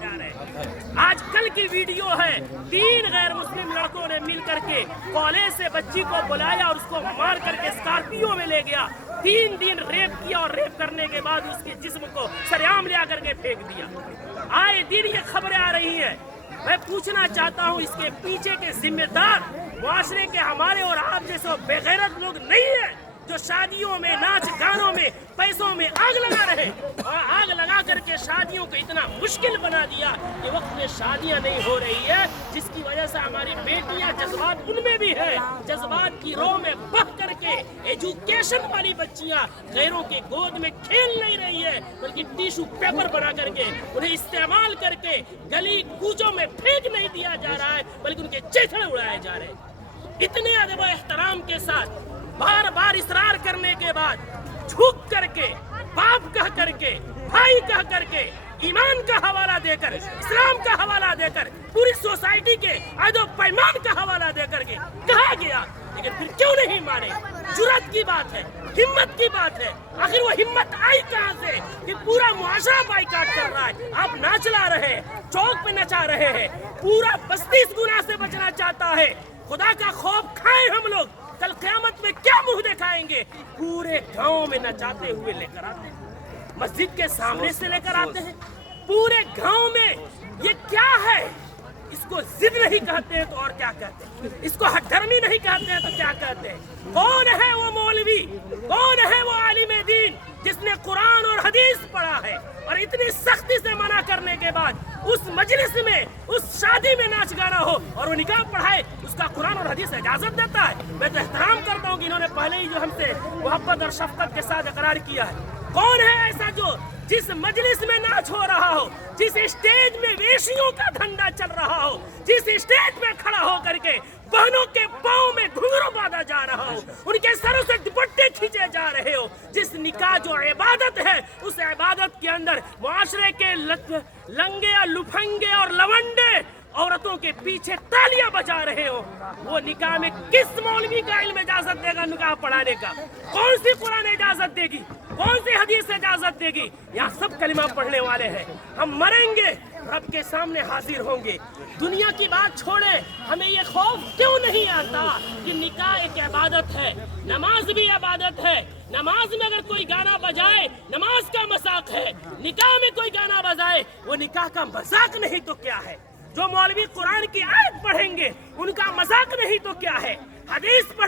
जा रहे हैं। आज कल की वीडियो है, 3 गैर मुस्लिम लड़कों ने मिल करके कॉलेज से बच्ची को बुलाया और उसको मार करके स्कॉर्पियो में ले गया। 3 दिन रेप किया और रेप करने के बाद उसके जिस्म को सरेआम ले करके फेंक दिया। आए दिन ये खबरें आ रही हैं। मैं पूछना चाहता हूँ, इसके पीछे के जिम्मेदार मुआशरे के हमारे और आप जैसे बेगैरत लोग नहीं है जो शादियों में, नाच गानों में, पैसों में आग लगा रहे और आग लगा करके शादियों को इतना मुश्किल बना दिया कि वक्त में शादियां नहीं हो रही है, जिसकी वजह से हमारी बेटियां, जज्बात उनमें भी है, जज्बात की रो में बह करके एजुकेशन वाली बच्चियां गैरों के गोद में खेल नहीं रही है, बल्कि टिश्यू पेपर बना करके उन्हें इस्तेमाल करके गली कूचों में फेंक नहीं दिया जा रहा है, बल्कि उनके चेहरे उड़ाए जा रहे हैं। इतने अदब एहतराम के साथ बार बार इसरार करने के बाद झुक करके, बाप कह करके, भाई कह करके, ईमान का हवाला देकर, इस्लाम का हवाला देकर, पूरी सोसाइटी के आदो पैमान का हवाला देकर के कहा गया, लेकिन फिर क्यों नहीं माने? जुर्रत की बात है, हिम्मत की बात है। आखिर वो हिम्मत आई कहां से कि पूरा मुआशरा बाइकाट कर रहा है? आप ना चला रहे हैं, चौक पे नचा रहे हैं, पूरा बस्ती इस गुनाह से बचना चाहता है। खुदा का खौफ खाए हम लोग, कल क़यामत में क्या मुंह दिखाएंगे? पूरे गांव में नचाते हुए लेकर आते हैं, मस्जिद के सामने से लेकर आते हैं, पूरे गांव में। ये क्या है? इसको जिद नहीं कहते हैं तो और क्या कहते हैं? इसको हठधर्मी नहीं कहते हैं तो क्या कहते हैं? कौन है वो मौलवी, कौन है वो आलिम दीन जिसने कुरान और हदीस पढ़ा है और इतनी सख्ती से मना करने के बाद उस मजलिस में, उस शादी में नाच गाना हो और वो निकाह पढ़ाए, उसका कुरान और हदीस इजाजत देता है? मैं तो एहतराम करता हूँ कि इन्होंने पहले ही जो हमसे मोहब्बत और शफकत के साथ इकरार किया है। कौन है ऐसा जो जिस मजलिस में नाच हो रहा हो, जिस स्टेज में वेशियों का धंधा चल रहा हो, जिस स्टेज में खड़ा हो करके बहनों के पाँव में घुंघरू बांधा जा रहा हो, उनके सरों से दुपट्टे खींचे जा रहे हो, जिस निकाह जो इबादत है उस इबादत के अंदर मुआशरे के लंगे और लुफंगे और लवंडे औरतों के पीछे तालियां बजा रहे हो, वो निकाह में किस मौलवी का इल्म इजाजत देगा निकाह पढ़ाने का? कौन सी कुरान इजाजत देगी? कौन सी हदीस इजाजत देगी? यहाँ सब कलिमा पढ़ने वाले हैं। हम मरेंगे, रब के सामने हाजिर होंगे। दुनिया की बात छोड़े, हमें ये खौफ क्यों नहीं आता कि निकाह एक इबादत है, नमाज भी इबादत है। नमाज में अगर कोई गाना बजाए, नमाज का मजाक है। निकाह में कोई गाना बजाए, वो निकाह का मजाक नहीं तो क्या है? जो मौलवी कुरान की आयत पढ़ेंगे उनका मजाक नहीं तो क्या है? हदीस